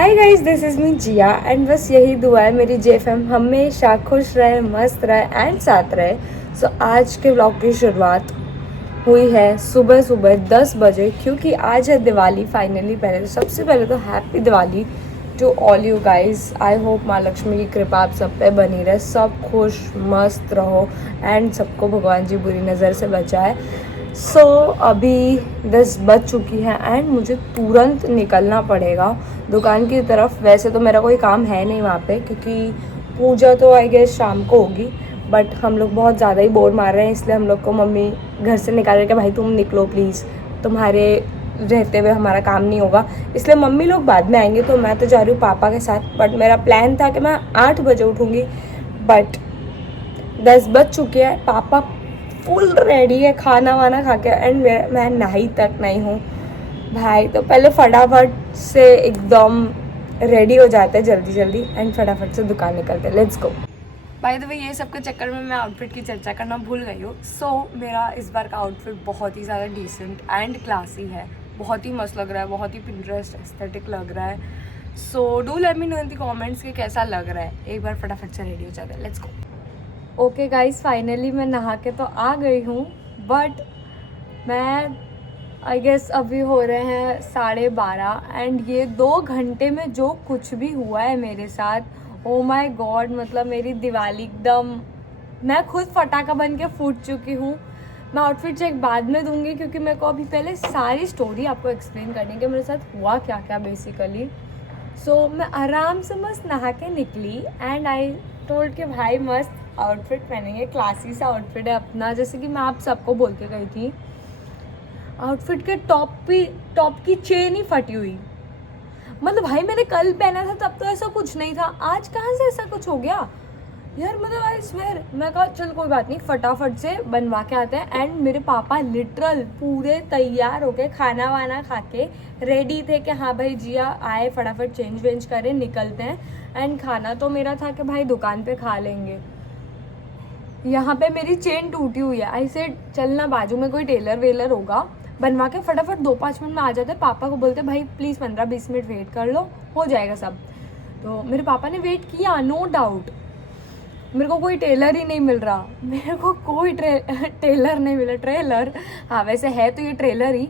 Hi guys, this is me Jiya and बस यही दुआ है मेरी जेएफएम हमेशा खुश रहे, मस्त रहे एंड साथ रहे। सो आज के व्लॉग की शुरुआत हुई है सुबह सुबह 10 बजे, क्योंकि आज है दिवाली फाइनली। पहले तो सबसे पहले तो happy Diwali to all you guys. I hope माँ लक्ष्मी की कृपा आप सब पे बनी रहे, सब खुश मस्त रहो एंड सबको भगवान जी बुरी नज़र से बचाए। सो अभी 10 बज चुकी है एंड मुझे तुरंत निकलना पड़ेगा दुकान की तरफ। वैसे तो मेरा कोई काम है नहीं वहाँ पे, क्योंकि पूजा तो आई गेस शाम को होगी, बट हम लोग बहुत ज़्यादा ही बोर मार रहे हैं, इसलिए हम लोग को मम्मी घर से निकाल रहे कि भाई तुम निकलो प्लीज़, तुम्हारे रहते हुए हमारा काम नहीं होगा। इसलिए मम्मी लोग बाद में आएंगे, तो मैं तो जा रही हूँ पापा के साथ। बट मेरा प्लान था कि मैं 8 बजे उठूँगी, बट 10 बज चुके हैं। पापा फुल रेडी है खाना वाना खा के एंड मैं नहाई तक नहीं हूँ भाई। तो पहले फटाफट से एकदम रेडी हो जाते हैं जल्दी जल्दी एंड फटाफट से दुकान निकलते हैं। Let's go. By the way, ये सब के चक्कर में मैं आउटफिट की चर्चा करना भूल गई हूँ। सो मेरा इस बार का आउटफिट बहुत ही ज़्यादा डिसेंट एंड क्लासी है, बहुत ही मस्त लग रहा है, बहुत ही पिंटरेस्ट एस्थेटिक लग रहा है। So do let me know in the comments कि कैसा लग रहा है। एक बार फटाफट से रेडी हो जाते हैं, let's go. Okay guys, finally मैं नहा के तो आ गई हूँ, बट मैं आई गेस अभी हो रहे हैं 12:30 एंड ये 2 घंटे में जो कुछ भी हुआ है मेरे साथ, ओ माय गॉड। मतलब मेरी दिवाली एकदम, मैं खुद फटाखा बन के फूट चुकी हूँ। मैं आउटफिट चेक बाद में दूंगी, क्योंकि मेरे को अभी पहले सारी स्टोरी आपको एक्सप्लेन करनी है कि मेरे साथ हुआ क्या क्या बेसिकली। सो मैं आराम से मस्त नहा के निकली एंड आई टोल्ड कि भाई मस्त आउटफिट पहनेंगे, क्लासी सा आउटफिट है अपना, जैसे कि मैं आप सबको बोल के गई थी। आउटफिट के टॉप की चेन ही फटी हुई। मतलब भाई मैंने कल पहना था तब तो ऐसा कुछ नहीं था, आज कहाँ से ऐसा कुछ हो गया यार। मतलब आई स्वेयर, मैं कहा चल कोई बात नहीं, फटाफट से बनवा के आते हैं। एंड मेरे पापा लिटरल पूरे तैयार होके खाना वाना खा के रेडी थे कि हाँ भाई जिया आए, फटाफट चेंज वेंज करें निकलते हैं। एंड खाना तो मेरा था कि भाई दुकान पे खा लेंगे। यहाँ पे मेरी चेन टूटी हुई है। आई सेड चलना, बाजू में कोई टेलर वेलर होगा, बनवा के फटाफट 2-5 मिनट में आ जाते। पापा को बोलते भाई प्लीज़ 15-20 मिनट वेट कर लो, हो जाएगा सब। तो मेरे पापा ने वेट किया, नो डाउट। मेरे को कोई टेलर ही नहीं मिल रहा, मेरे को कोई टेलर नहीं मिला। ट्रेलर हाँ वैसे है तो ये ट्रेलर ही,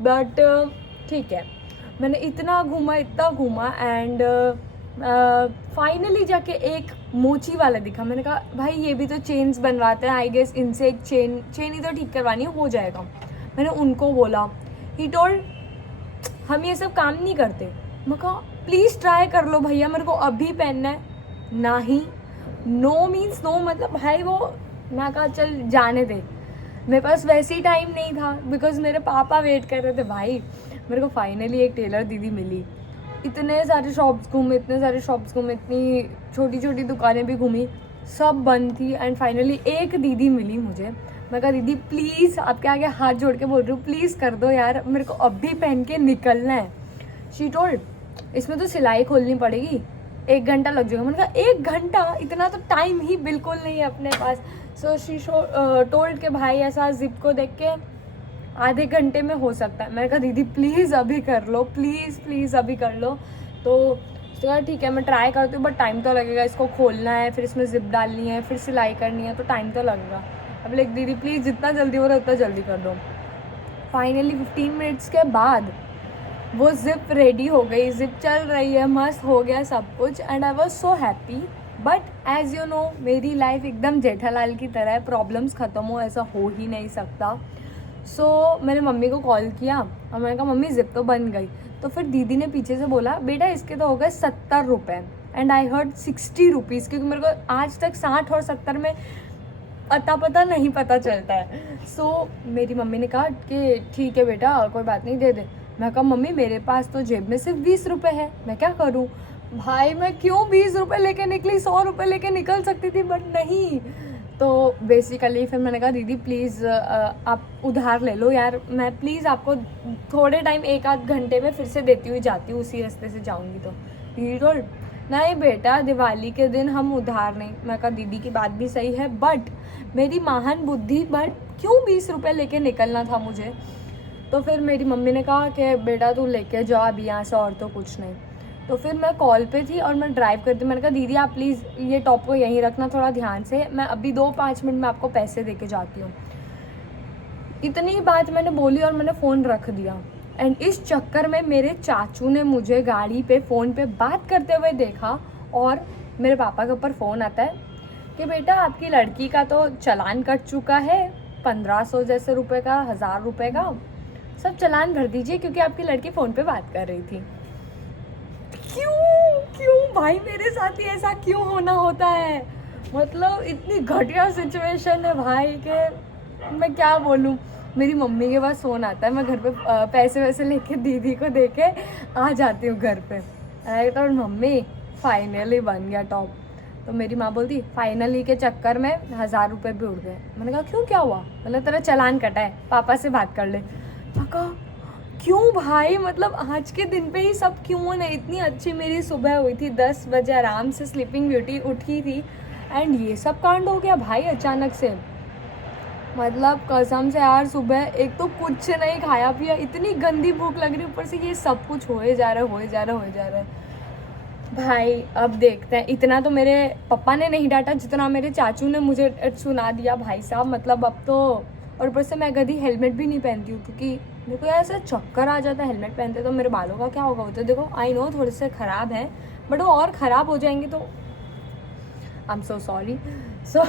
बट ठीक है। मैंने इतना घूमा एंड फाइनली जाके एक मोची वाला दिखा। मैंने कहा भाई ये भी तो चेन्स बनवाते हैं, आई गेस इनसे एक चेन ही तो ठीक करवानी है, हो जाएगा। मैंने उनको बोला, ही टोल्ड हम ये सब काम नहीं करते। मैं कहा प्लीज़ ट्राई कर लो भैया, मेरे को अभी पहनना है। नहीं, नो मीन्स नो। मतलब भाई वो, मैं कहा चल जाने दे, मेरे पास वैसे ही टाइम नहीं था बिकॉज मेरे पापा वेट कर रहे थे भाई। मेरे को फाइनली एक टेलर दीदी मिली। इतने सारे शॉप्स घूमे, इतनी छोटी छोटी दुकानें भी घूमी, सब बंद थी। एंड फाइनली एक दीदी मिली मुझे। मैं कहा दीदी प्लीज़, आपके आगे हाथ जोड़ के बोल रही हूँ, प्लीज़ कर दो यार, मेरे को अभी पहन के निकलना है। शी टोल्ड इसमें तो सिलाई खोलनी पड़ेगी, 1 घंटा लग जाएगा। मैंने कहा 1 घंटा, इतना तो टाइम ही बिल्कुल नहीं है अपने पास। सो शी टोल्ड के भाई ऐसा जिप को देख के आधे घंटे में हो सकता है। मैंने कहा दीदी प्लीज़ अभी कर लो, प्लीज़ अभी कर लो। तो उसने कहा ठीक है मैं ट्राई करती हूँ, बट टाइम तो लगेगा, इसको खोलना है, फिर इसमें जिप डालनी है, फिर सिलाई करनी है, तो टाइम तो लगेगा। अब लाइक दीदी प्लीज़ जितना जल्दी हो रहा है उतना जल्दी कर दो। फाइनली 15 मिनट्स के बाद वो जिप रेडी हो गई, जिप चल रही है, मस्त हो गया सब कुछ and I was so happy. But as you know मेरी लाइफ एकदम जेठालाल की तरह है, प्रॉब्लम्स ख़त्म हो ऐसा हो ही नहीं सकता। सो मैंने मम्मी को कॉल किया और मैंने कहा मम्मी जिप तो बन गई। तो फिर दीदी ने पीछे से बोला बेटा इसके तो हो गए 70 रुपये एंड आई हर्ड 60 रुपीज़, क्योंकि मेरे को आज तक 60 और 70 में अता पता नहीं पता चलता है। सो मेरी मम्मी ने कहा कि ठीक है बेटा कोई बात नहीं, दे दे। मैं कहा मम्मी मेरे पास तो जेब में सिर्फ 20 रुपये है, मैं क्या करूँ। भाई मैं क्यों 20 रुपये लेके निकली, 100 रुपये लेके निकल सकती थी बट नहीं। तो बेसिकली फिर मैंने कहा दीदी प्लीज़ आप उधार ले लो यार, मैं प्लीज़ आपको थोड़े टाइम 1-8 घंटे में फिर से देती हुई जाती हूँ, उसी रास्ते से जाऊँगी। तो दीदी टोल्ड नहीं बेटा दिवाली के दिन हम उधार नहीं। मैं कहा दीदी की बात भी सही है, बट मेरी महान बुद्धि, बट क्यों 20 रुपये लेके निकलना था मुझे। तो फिर मेरी मम्मी ने कहा कि बेटा तू लेके जा अभी यहाँ से, और तो कुछ नहीं। तो फिर मैं कॉल पे थी और मैं ड्राइव करती, मैंने कहा दीदी आप प्लीज़ ये टॉप को यहीं रखना थोड़ा ध्यान से, मैं अभी 2-5 मिनट में आपको पैसे दे के जाती हूँ। इतनी बात मैंने बोली और मैंने फ़ोन रख दिया। एंड इस चक्कर में मेरे चाचू ने मुझे गाड़ी पे फ़ोन पे बात करते हुए देखा और मेरे पापा के ऊपर फ़ोन आता है कि बेटा आपकी लड़की का तो चालान कट चुका है 1500 जैसे रुपए का, 1000 रुपये का, सब चालान भर दीजिए क्योंकि आपकी लड़की फ़ोन पे बात कर रही थी। क्यों भाई मेरे साथ ही ऐसा क्यों होना होता है? मतलब इतनी घटिया सिचुएशन है भाई के मैं क्या बोलूँ। मेरी मम्मी के पास फ़ोन आता है, मैं घर पे पैसे वैसे लेके दीदी को दे के आ जाती हूँ घर पे। तो मम्मी फाइनली बन गया टॉप। तो मेरी माँ बोलती फाइनली के चक्कर में 1000 रुपये भी उड़ गए। मैंने कहा क्यों, क्या हुआ? मतलब तेरा चालान कटा है, पापा से बात कर ले। मैं कहा क्यों भाई, मतलब आज के दिन पे ही सब क्यों नहीं? इतनी अच्छी मेरी सुबह हुई थी, 10 बजे आराम से स्लीपिंग ब्यूटी उठी थी एंड ये सब कांड हो गया भाई अचानक से। मतलब कसम से यार, सुबह एक तो कुछ नहीं खाया पिया, इतनी गंदी भूख लग रही, ऊपर से ये सब कुछ होए जा रहा है भाई। अब देखते हैं, इतना तो मेरे पापा ने नहीं डांटा जितना मेरे चाचू ने मुझे सुना दिया भाई साहब। मतलब अब तो, और ऊपर से मैं कभी हेलमेट भी नहीं पहनती हूँ क्योंकि मेरे को ऐसा चक्कर आ जाता है हेलमेट पहनते, तो मेरे बालों का क्या होगा? वो तो देखो आई नो थोड़े से ख़राब हैं बट वो और ख़राब हो जाएंगे तो आई एम सो सॉरी। सो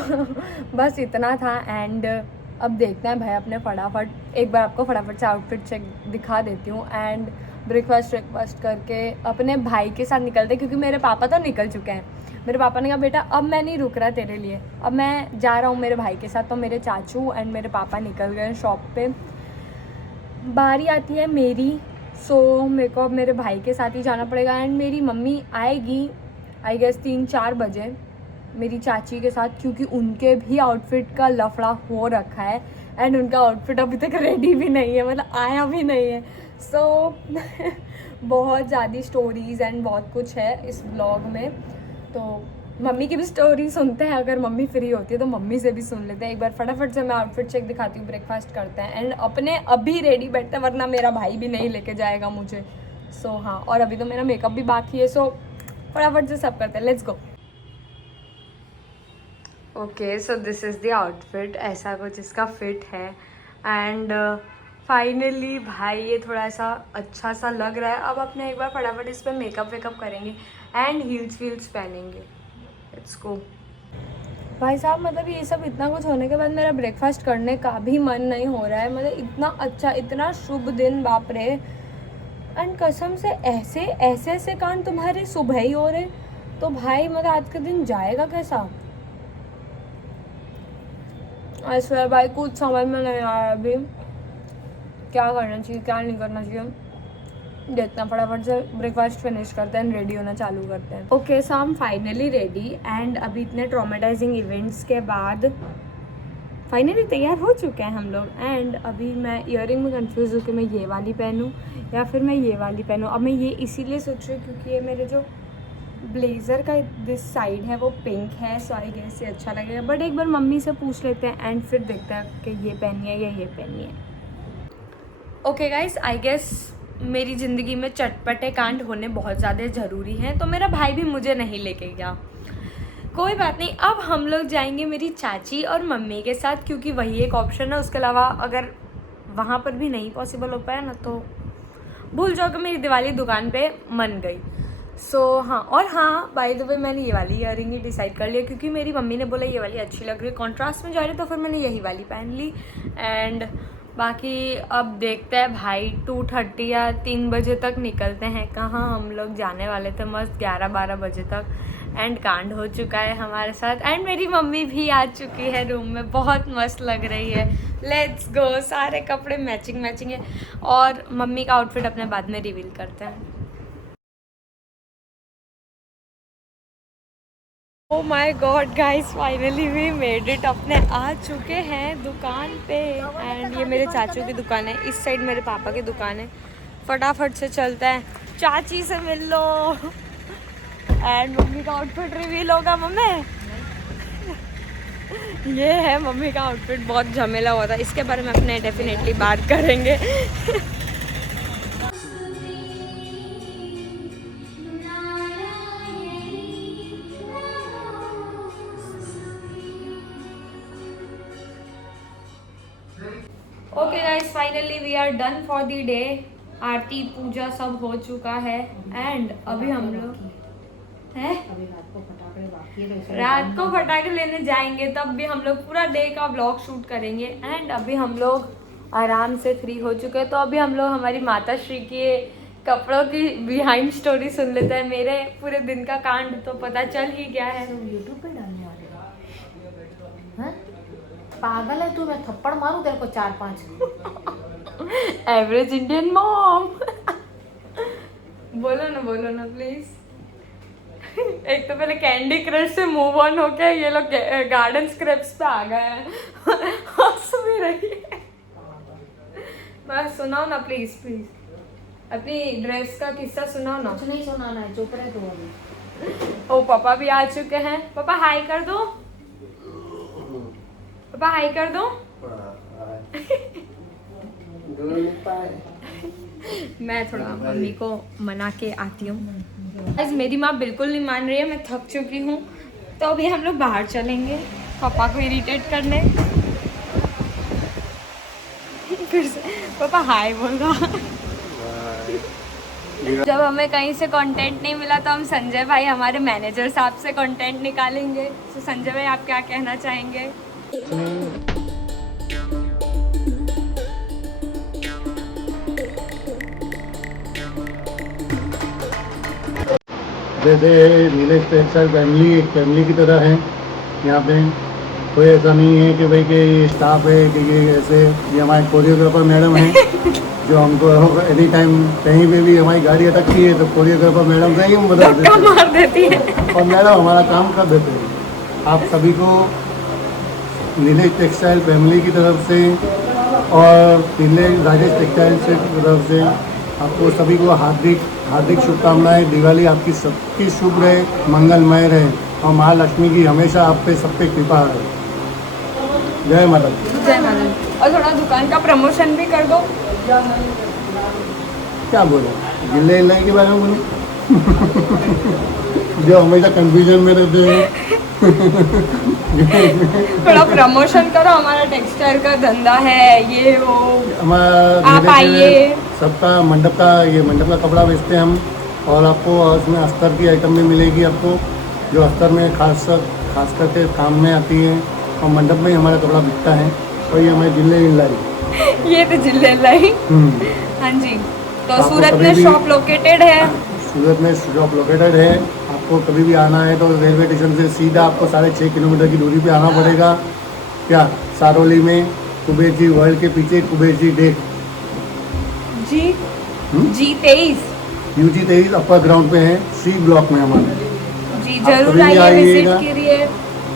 बस इतना था। एंड अब देखते हैं भाई अपने फटाफट, एक बार आपको फटाफट से आउटफिट चेक दिखा देती हूँ। एंड ब्रेकफास्ट करके अपने भाई के साथ निकलते क्योंकि मेरे पापा तो निकल चुके हैं। मेरे पापा ने कहा बेटा अब मैं नहीं रुक रहा तेरे लिए, अब मैं जा रहा हूँ मेरे भाई के साथ। तो मेरे चाचू एंड मेरे पापा निकल गए शॉप पे। बारी आती है मेरी, सो मेरे को अब मेरे भाई के साथ ही जाना पड़ेगा। एंड मेरी मम्मी आएगी आई गेस 3-4 बजे मेरी चाची के साथ, क्योंकि उनके भी आउटफिट का लफड़ा हो रखा है एंड उनका आउटफिट अभी तक रेडी भी नहीं है, मतलब आया भी नहीं है। सो बहुत ज़्यादा स्टोरीज़ एंड बहुत कुछ है इस ब्लॉग में। तो मम्मी की भी स्टोरी सुनते हैं, अगर मम्मी फ्री होती है तो मम्मी से भी सुन लेते हैं। एक बार फटाफट से मैं आउटफिट चेक दिखाती हूँ, ब्रेकफास्ट करते हैं एंड अपने अभी रेडी बैठते हैं वरना मेरा भाई भी नहीं लेके जाएगा मुझे। सो हाँ, और अभी तो मेरा मेकअप भी बाकी है। सो फटाफट से सब करते हैं, let's go. Okay, so this is the outfit, ऐसा कुछ इसका फिट है। एंड फाइनली भाई ये थोड़ा सा अच्छा सा लग रहा है। अब अपने एक बार फटाफट इस पर मेकअप वेकअप करेंगे एंड हील्स वील्स पहनेंगे। लेट्स गो भाई साहब। मतलब ये सब इतना कुछ होने के बाद मेरा ब्रेकफास्ट करने का भी मन नहीं हो रहा है। मतलब इतना अच्छा, इतना शुभ दिन, बाप रे। एंड कसम से ऐसे कांड तुम्हारे सुबह ही हो रहे, तो भाई मतलब आज का दिन जाएगा कैसा? आई स्वेयर भाई कुछ समझ में नहीं आया अभी क्या करना चाहिए क्या नहीं करना चाहिए। देखते हैं, फटाफट से ब्रेकफास्ट फिनिश करते हैं, रेडी होना चालू करते हैं। ओके, सो हम फाइनली रेडी एंड अभी इतने ट्रॉमेटाइजिंग इवेंट्स के बाद फाइनली तैयार हो चुके हैं हम लोग। एंड अभी मैं ईयरिंग में कंफ्यूज हूँ कि मैं ये वाली पहनूँ या फिर मैं ये वाली पहनूँ। अब मैं ये इसीलिए सोच रही हूँ क्योंकि ये मेरे जो ब्लेज़र का दिस साइड है वो पिंक है, सो आई गेस ये अच्छा लगेगा। बट एक बार मम्मी से पूछ लेते हैं एंड फिर देखते हैं कि ये पहननी है या ये पहननी है। ओके गाइस, आई गेस मेरी ज़िंदगी में चटपटे कांड होने बहुत ज़्यादा ज़रूरी हैं, तो मेरा भाई भी मुझे नहीं लेके गया। कोई बात नहीं, अब हम लोग जाएंगे मेरी चाची और मम्मी के साथ क्योंकि वही एक ऑप्शन है। उसके अलावा अगर वहाँ पर भी नहीं पॉसिबल हो पाया ना तो भूल जाओ कि मेरी दिवाली दुकान पे मन गई। सो हाँ, और हाँ बाय द वे मैंने ये वाली ईयरिंग ही डिसाइड कर लिया क्योंकि मेरी मम्मी ने बोला ये वाली अच्छी लग रही है, कॉन्ट्रास्ट में जा रही है, तो फिर मैंने यही वाली पहन ली। एंड बाकी अब देखते हैं भाई 2:30 या 3 बजे तक निकलते हैं। कहाँ हम लोग जाने वाले थे मस्त 11-12 बजे तक एंड कांड हो चुका है हमारे साथ। एंड मेरी मम्मी भी आ चुकी है रूम में, बहुत मस्त लग रही है। लेट्स गो, सारे कपड़े मैचिंग है और मम्मी का आउटफिट अपने बाद में रिवील करते हैं। Oh my god guys, finally we made it. अपने आ चुके हैं दुकान पे एंड ये मेरे चाचू की दुकान है, इस साइड मेरे पापा की दुकान है। फटाफट से चलते हैं, चाची से मिल लो एंड मम्मी का आउटफिट रिवील होगा। मम्मी ये है मम्मी का आउटफिट, बहुत झमेला हुआ था, इसके बारे में अपने डेफिनेटली बात करेंगे। Okay guys, finally we are done for the day. आरती पूजा सब हो चुका है एंड अभी हम लोग हैं अभी रात को पटाखे बाकी है, तो इसलिए रात को पटाखे लेने जाएंगे, तब भी हम लोग पूरा डे का ब्लॉग शूट करेंगे। एंड अभी हम लोग आराम से फ्री हो चुके हैं, तो अभी हम लोग हमारी माता श्री के कपड़ों की बिहाइंड स्टोरी सुन लेते हैं। मेरे पूरे दिन का कांड तो पता चल ही गया है। यूट्यूब पे डालने वाले हैं? पागल है तू, मैं थप्पड़ मारूं तेरे को 4-5। Average Indian mom. बोलो ना प्लीज। एक तो पहले कैंडी क्रश से मूव ऑन होके ये लोग गार्डन स्क्रैप्स पे आ गए हैं। हंस भी रही है। बस सुनाओ ना प्लीज प्लीज, अपनी ड्रेस का किस्सा सुनाओ ना। कुछ नहीं सुनाना है, चुप रहे तू अभी। ओ पापा भी आ चुके हैं। पापा हाय कर दो, पापा हाय कर दो। मैं थोड़ा मम्मी को मना के आती हूँ। आज मेरी माँ बिल्कुल नहीं मान रही है, मैं थक चुकी हूँ। तो अभी हम लोग बाहर चलेंगे पापा को इरिटेट करने। फिर से पापा हाय बोल रहा। जब हमें कहीं से कंटेंट नहीं मिला तो हम संजय भाई हमारे मैनेजर साहब से कंटेंट निकालेंगे। तो संजय भाई आप क्या कहना चाहेंगे? जैसे नीलेश टेक्सटाइल फैमिली की तरह है यहाँ पे। कोई ऐसा नहीं है कि भाई कि स्टाफ है कि ये ऐसे। ये हमारे कोरियोग्राफर मैडम हैं जो हमको एनी टाइम कहीं पे भी हमारी गाड़ी अटकती है तो कोरियोग्राफर मैडम से ही हम बता देते हैं, मार देती है और मैडम हमारा काम कर देते हैं। आप सभी को नीलेश टेक्सटाइल फैमिली की तरफ से और नीलेश राजेश टेक्सटाइल की तरफ से आपको सभी को हार्दिक शुभकामनाएं। दिवाली आपकी सबकी शुभ रहे, मंगलमय रहे और महालक्ष्मी की हमेशा आप पे सब पे कृपा रहे। जय माता दी। जय माता दी। और थोड़ा दुकान का प्रमोशन भी कर दो। क्या बोलो, जिले इलाई के बारे में बोलो। जो हमेशा कंफ्यूजन में रहते हैं। थोड़ा प्रमोशन करो, हमारा टेक्सटाइल का धंधा है ये वो। हमारा आप आइए। सबका मंडप का कपड़ा बेचते हैं हम, और आपको उसमें अस्तर की आइटम भी मिलेगी आपको, जो अस्तर में खास करके काम में आती है। और मंडप में ही हमारा कपड़ा बिकता है। और ये हमारे जिले लाई। ये तो जिले लाई। हाँ जी। तो आपको सूरत कभी में भी- शॉप लोकेटेड है। सूरत में शॉप लोकेटेड है। आपको कभी भी आना है तो रेलवे स्टेशन से सीधा आपको 6.5 किलोमीटर की दूरी पे आना पड़ेगा। क्या सारोली में कुबेर जी वर्ल्ड के पीछे कुबेर जी डेक जी G23। UG 23 अपर ग्राउंड पे है, C ब्लॉक में हमारा। जी आप जरूर कभी भी आइए, विजिट आइएगा। करिए।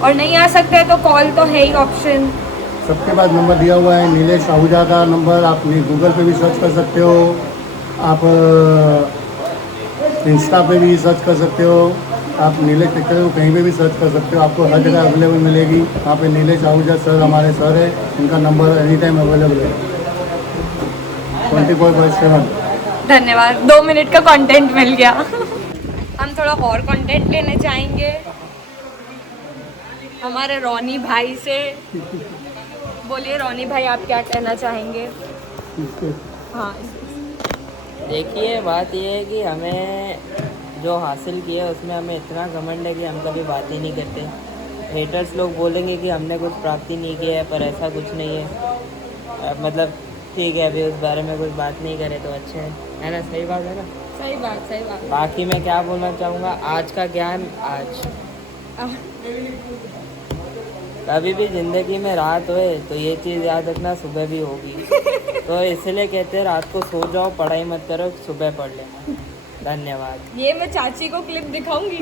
और नहीं आ सकते तो कॉल तो है ही ऑप्शन। सबके पास नंबर दिया हुआ है, नीलेश आहूजा का नंबर। आप गूगल पे भी सर्च कर सकते हो, आप इंस्टा पे भी सर्च कर सकते हो, आप नीलेश टेक्सटाइल को कहीं पे भी सर्च कर सकते हो। आपको हर जगह अवेलेबल मिलेगी। वहाँ पे नीलेश आहूजा सर हमारे सर है, इनका नंबर एनी टाइम अवेलेबल है 24/7। धन्यवाद, 2 मिनट का कंटेंट मिल गया। हम थोड़ा और कंटेंट लेने जाएंगे हमारे रोनी भाई से। बोलिए रोनी भाई, आप क्या कहना चाहेंगे? हाँ, देखिए, बात ये है कि हमें जो हासिल किया है उसमें हमें इतना घमंड है कि हम कभी बात ही नहीं करते। हेटर्स लोग बोलेंगे कि हमने कुछ प्राप्ति नहीं किया है, पर ऐसा कुछ नहीं है। मतलब ठीक है, अभी उस बारे में कुछ बात नहीं करें तो अच्छा है ना? सही बात है ना? सही बात। बाकी मैं क्या बोलना चाहूँगा, आज का ज्ञान आज। कभी भी ज़िंदगी में रात होए तो ये चीज़ याद रखना, सुबह भी होगी। तो इसलिए कहते हैं रात को सो जाओ, पढ़ाई मत करो, सुबह पढ़ लेना। धन्यवाद। ये मैं चाची को क्लिप दिखाऊंगी।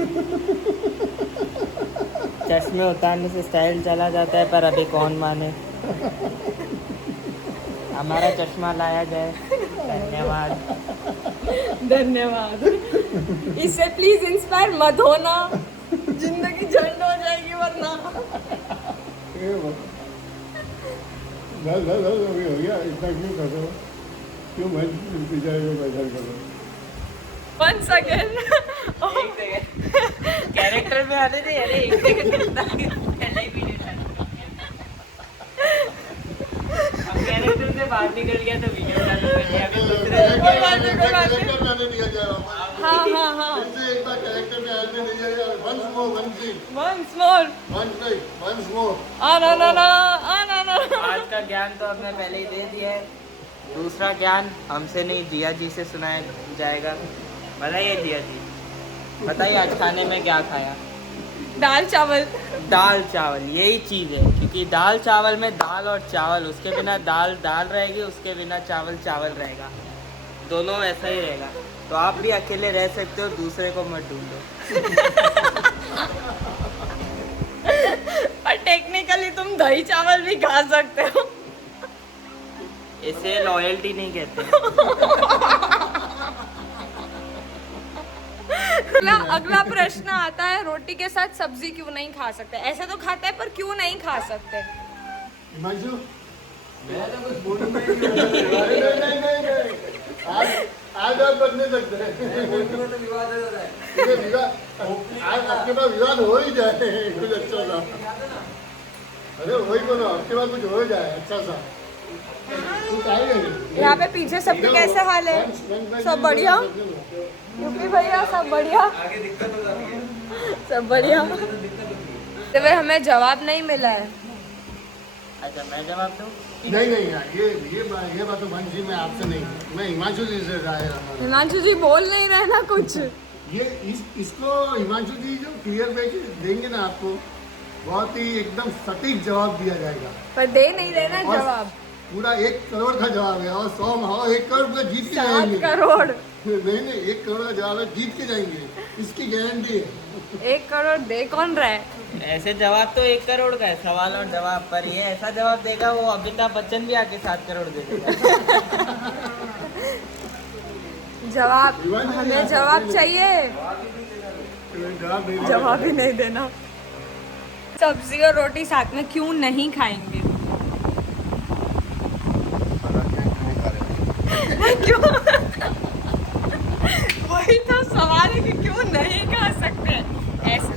चश्मे उतारने से स्टाइल चला जाता है, पर अभी कौन माने। हमारा चश्मा लाया जाए। धन्यवाद। इससे प्लीज इंस्पायर मत होना, जिंदगी झंड हो जाएगी वरना। हो गया, इतना क्यों कर रहे हो? क्यों मैं पीछे बैठा कर रहा हूँ? Once again। कैरेक्टर में आने दे। अरे एक सेकंड, पहले ही वीडियो कैरेक्टर से बात हाँ फिर से एक बार कैरेक्टर में आने दीजिए। Once more once once more once more. आज का ज्ञान तो हमने पहले ही दे दिया है। दूसरा ज्ञान हमसे नहीं, जिया जी से सुनाया जाएगा। बताइए जिया जी, बताइए आज खाने में क्या खाया? दाल चावल। दाल चावल, यही चीज़ है, क्योंकि दाल चावल में दाल और चावल, उसके बिना दाल दाल रहेगी, उसके बिना चावल चावल रहेगा, दोनों ऐसा ही रहेगा। तो आप भी अकेले रह सकते हो, दूसरे को मत ढूंढो। और टेक्निकली तुम दही चावल भी खा सकते हो। इसे लॉयल्टी नहीं कहते। अगला प्रश्न आता है, रोटी के साथ सब्जी क्यों नहीं खा सकते? ऐसे तो खाते हैं पर क्यों नहीं खा सकते? हिमांशु, मैं तो कुछ बोलूंगा ही नहीं। आज आप बदले सकते हैं। तो विवाद हो रहा है। आज आपके पास विवाद हो ही जाए कुछ अच्छा सा। अरे वही बोलो, आपके पास कुछ हो जाए अच्छा सा। यहाँ पे पीछे सबके कैसे हाल है? सब बढ़िया? यूपी भैया सब बढ़िया? सब बढ़िया। तो वे हमें जवाब नहीं मिला है। अच्छा, मैं जवाब दूँ? नहीं यार, ये बात तो वंश जी मैं आपसे नहीं, मैं हिमांशु जी से राय रहा हूँ। हिमांशु जी बोल नहीं रहे ना कुछ। इसको हिमांशु जी जो क्लियर पेज देंगे ना आपको, बहुत ही एकदम सटीक जवाब दिया जाएगा। पर दे नहीं रहे ना जवाब। पूरा 1 करोड़ का जवाब है, और 100 1 करोड़ पूरा जीत के 7 जाएंगे। करोड़? नहीं 1 करोड़ का जवाब है, जीत के जाएंगे, इसकी गारंटी है। 1 करोड़ दे कौन रहा है? ऐसे जवाब तो 1 करोड़ का है, सवाल और जवाब। पर ये ऐसा जवाब देगा, वो अमिताभ बच्चन भी आके 7 करोड़ दे देगा। जवाब, हमें जवाब चाहिए। जवाब ही नहीं देना। सब्जी और रोटी साथ में क्यों नहीं खाएंगे? क्यों? वही तो सवाल है कि क्यों नहीं खा सकते ऐसे।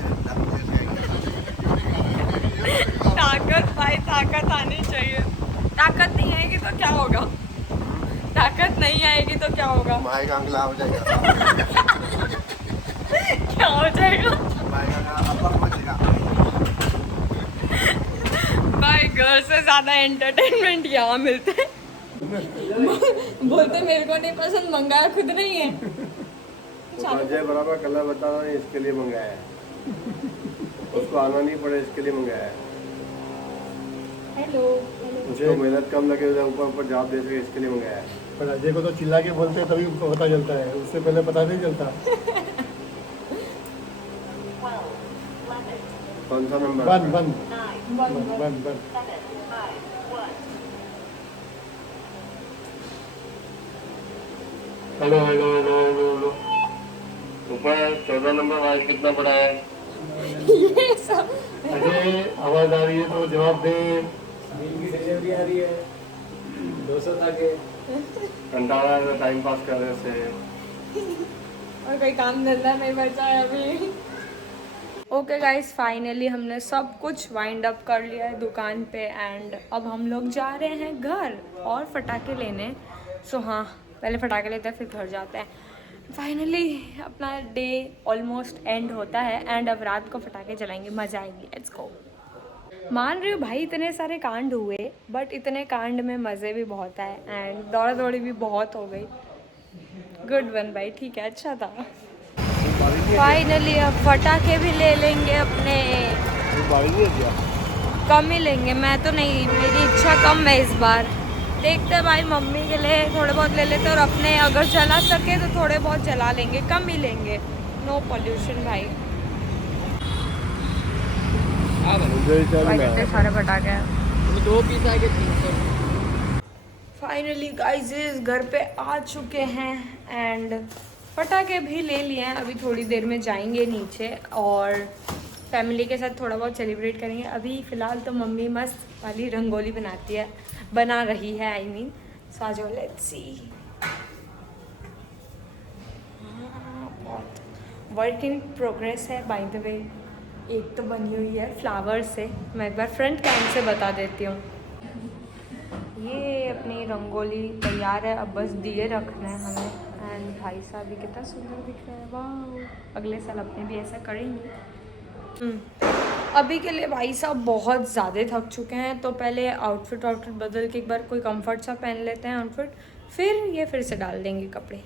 ताकत भाई, ताकत आनी चाहिए। ताकत नहीं आएगी तो क्या होगा? ताकत नहीं आएगी तो क्या होगा? भाई का अंगला हो जाएगा। क्या हो जाएगा? भाई घर से ज्यादा एंटरटेनमेंट यहाँ मिलते हैं। बोलते मेरे को नहीं पसंद, मंगाया खुद नहीं है। जय बराबर कलर बता रहा हूँ, इसके लिए मंगाया है। उसको आना नहीं पड़े, इसके लिए मंगाया है। हेलो। उसको मेहनत कम लगे, ऊपर जवाब दे सके, इसके लिए मंगाया है। पर अजय को तो चिल्ला के बोलते हैं तभी उनको पता चलता है, उससे पहले पता नहीं चलता। कौन सा नंबर? बंद। हेलो। ऊपर 14 नंबर वाइज कितना पड़ा है? ये सब अजय आवाज आ रही है तो जवाब दे। आ रही है 200 तक कंटाला टाइम पास कर रहे थे। और कोई काम धंधा नहीं बचा है अभी। ओके गाइस, फाइनली हमने सब कुछ वाइंड अप कर लिया है दुकान पे, एंड अब हम लोग जा रहे हैं घर और फटाके लेने। सो हाँ, पहले फटाके लेते हैं फिर घर जाते हैं। फाइनली अपना डे ऑलमोस्ट एंड होता है, एंड अब रात को फटाके जलाएंगे, मज़ा आएगी। Let's go. मान रही हूँ भाई, इतने सारे कांड हुए, बट इतने कांड में मज़े भी बहुत आए, एंड दौड़ा दौड़ी भी बहुत हो गई। गुड वन भाई, ठीक है, अच्छा था। फाइनली अब फटाके भी ले लेंगे अपने। कम ही लेंगे, मैं तो नहीं, मेरी इच्छा कम है इस बार। देखते हैं भाई, मम्मी के लिए थोड़े बहुत ले लेते हैं, और अपने अगर जला सके तो थोड़े बहुत जला लेंगे, कम ही लेंगे। नो पॉल्यूशन भाई। इतने सारे पटाखे हैं। 2 पीस आगे 300। फाइनली गाइस घर पे आ चुके हैं, एंड पटाखे भी ले लिए हैं। अभी थोड़ी देर में जाएंगे नीचे और फैमिली के साथ थोड़ा बहुत सेलिब्रेट करेंगे। अभी फ़िलहाल तो मम्मी मस्त वाली रंगोली बना रही है, आई मीन। सो आ जाओ, लेट्स सी। बहुत वर्क इन प्रोग्रेस है बाय द वे। एक तो बनी हुई है फ्लावर से, मैं एक बार फ्रंट कैम से बता देती हूँ। ये अपनी रंगोली तैयार है, अब बस दिए रखना है हमें। एंड भाई साहब भी कितना सुंदर दिख रहा है, वाह। अगले साल अपने भी ऐसा करेंगे। अभी के लिए भाई साहब बहुत ज़्यादा थक चुके हैं, तो पहले आउटफिट बदल के एक बार कोई कंफर्ट सा पहन लेते हैं आउटफिट, फिर से डाल देंगे कपड़े।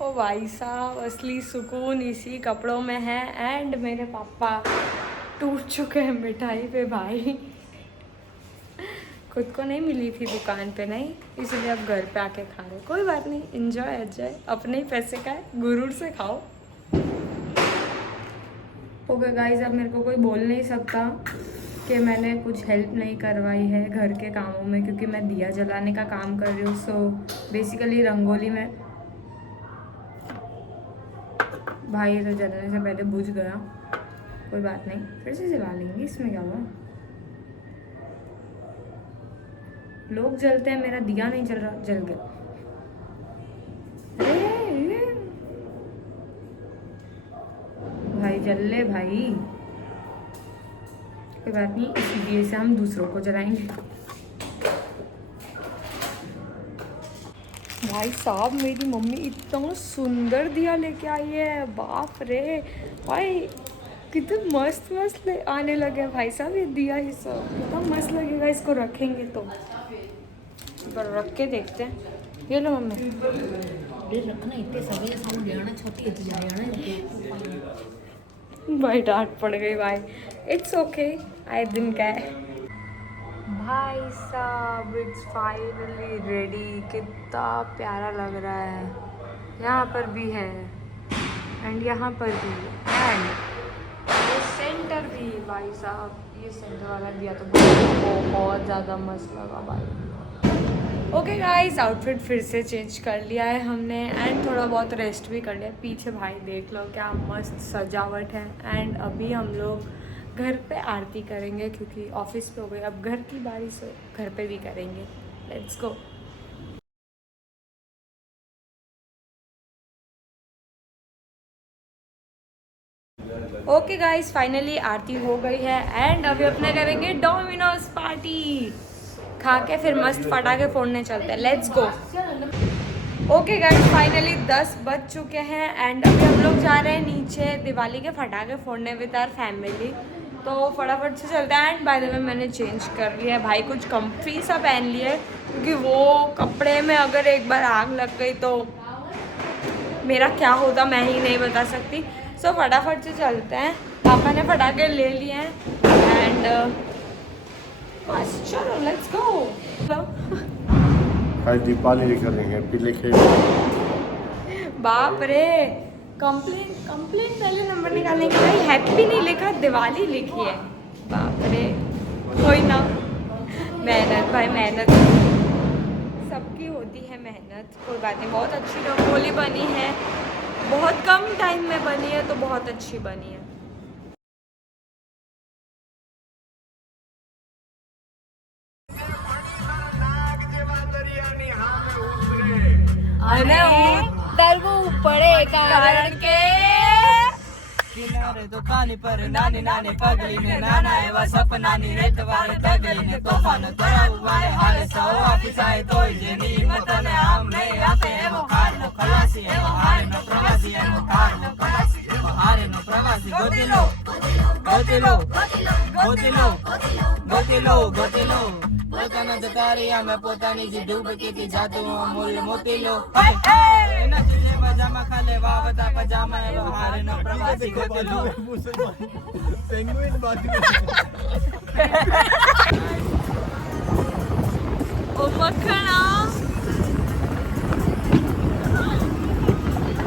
ओ भाई साहब असली सुकून इसी कपड़ों में है। एंड मेरे पापा टूट चुके हैं मिठाई पे भाई। खुद को नहीं मिली थी दुकान पे, नहीं, इसलिए अब घर पे आके खा रहे। कोई बात नहीं, एंजॉय एंजॉय, अपने ही पैसे का है, गुरूर से खाओ। ओके गाइस, अब मेरे को कोई बोल नहीं सकता कि मैंने कुछ हेल्प नहीं करवाई है घर के कामों में, क्योंकि मैं दिया जलाने का काम कर रही हूँ। सो बेसिकली रंगोली में भाई तो जलने से पहले बुझ गया, कोई बात नहीं, फिर से जला लेंगे, इसमें क्या हुआ। लोग जलते हैं, मेरा दिया नहीं जल रहा, जल गया। भाई जल ले भाई, कोई बात नहीं, इसी दिए से हम दूसरों को जलाएंगे। भाई साहब मेरी मम्मी इतना सुंदर दिया लेके आई है, बाप रे भाई, कितने मस्त मस्त आने लगे भाई साहब ये दिया ही सब, कितना मस्त लगेगा इसको रखेंगे तो। पर रख के देखते हैं। ये लो मम्मी, रखना इतने सभी सामने लेना छोटी है भाई डांट पड़ गई भाई, इट्स ओके, आए दिन का है। भाई साहब इट्स फाइनली रेडी, कितना प्यारा लग रहा है। यहाँ पर भी है एंड यहाँ पर भी, एंड ये सेंटर भी। भाई साहब ये सेंटर वाला दिया तो बहुत ज़्यादा मस्त लगा भाई। ओके गाइस, आउटफिट फिर से चेंज कर लिया है हमने एंड थोड़ा बहुत रेस्ट भी कर लिया। पीछे भाई देख लो क्या मस्त सजावट है। एंड अभी हम लोग घर पे आरती करेंगे, क्योंकि ऑफिस पे हो गई, अब घर की बारी से घर पे भी करेंगे। Let's go. Okay guys, finally आरती हो गई है एंड अभी अपने करेंगे डोमिनोज पार्टी। खा के फिर मस्त पटाखे फोड़ने चलते हैं, let's go. Okay guys, finally 10 बज चुके हैं एंड अभी हम लोग जा रहे हैं नीचे दिवाली के पटाखे फोड़ने विद आवर फैमिली। तो फटाफट से चलते हैं। एंड बाय द वे मैंने चेंज कर लिया है भाई, कुछ कम्फी सा पहन लिया है, क्योंकि वो कपड़े में अगर एक बार आग लग गई तो मेरा क्या होता मैं ही नहीं बता सकती। सो फटाफट से चलते हैं। पापा ने पटाखे ले लिए हैं एंड बस चलो लेट्स गो। आज दीपावली कर रहे हैं, पीले खेल। बाप रे, कंप्लेन पहले नंबर निकालने के लिए हैप्पी नहीं लिखा, दिवाली लिखी है। बाप रे, कोई ना, मेहनत भाई मेहनत, सबकी होती है मेहनत, कोई बात नहीं। बहुत अच्छी रंगोली बनी है, बहुत कम टाइम में बनी है, तो बहुत अच्छी बनी है। अरे उतर वो पड़े कारण के किनारे दुकानी पर नानी नानी पगली ने नाना है वह सपना नी रेत वाले तगली ने तूफान तोरा वाले हाले सौ ऑफिस आए तो जेनी मतन हम नहीं आते हैं वो खार लो खलासी है वो हारे नो प्रवासी है वो खार लो खलासी है वो हारे नो प्रवासी गोतिलो गोतिलो गोतिलो गोतिलो गोतिलो પોતાના જતારિયા મેં પોતાની જે ડૂબકી થી જાતું અમૂલ મોતીલો હાય હાય એના જે પજામા ખાલે વાવતા પજામા એવો હારેનો પ્રવાસી ગોતલો પેંગ્વિન બાજુ ઓ મખણા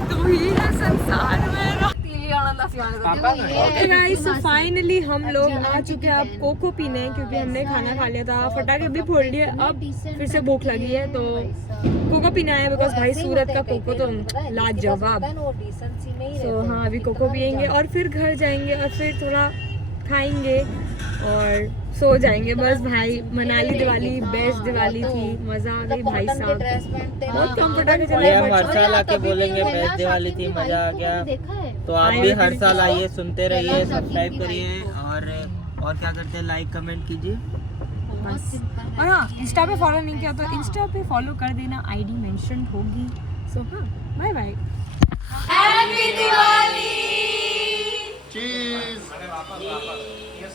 तू ही है संसार मेरा। ओके गाइस, फाइनली हम लोग आ चुके हैं अब कोको पीने, क्योंकि हमने खाना खा लिया था, फटाके भी फोड़ लिए, अब फिर से भूख लगी है तो कोको पीना है, बिकॉज भाई सूरत का कोको तो लाजवाब। सो हाँ, अभी कोको पियेंगे और फिर घर जाएंगे और फिर थोड़ा खाएंगे और सो जाएंगे। बस भाई, मनाली दिवाली बेस्ट दिवाली थी, मजा आ गई भाई साहब, बहुत कम पटाखे चले। हम हर साल आके बोलेंगे बेस्ट दिवाली थी, मजा आ गया। तो आप भी हर साल आइए, सुनते रहिए, सब्सक्राइब करिए और क्या करते हैं, लाइक कमेंट कीजिए बस। और हाँ, इंस्टा पे फॉलो नहीं किया तो इंस्टा पे फॉलो कर देना, आईडी मेंशन होगी, सो हाँ बाय बाय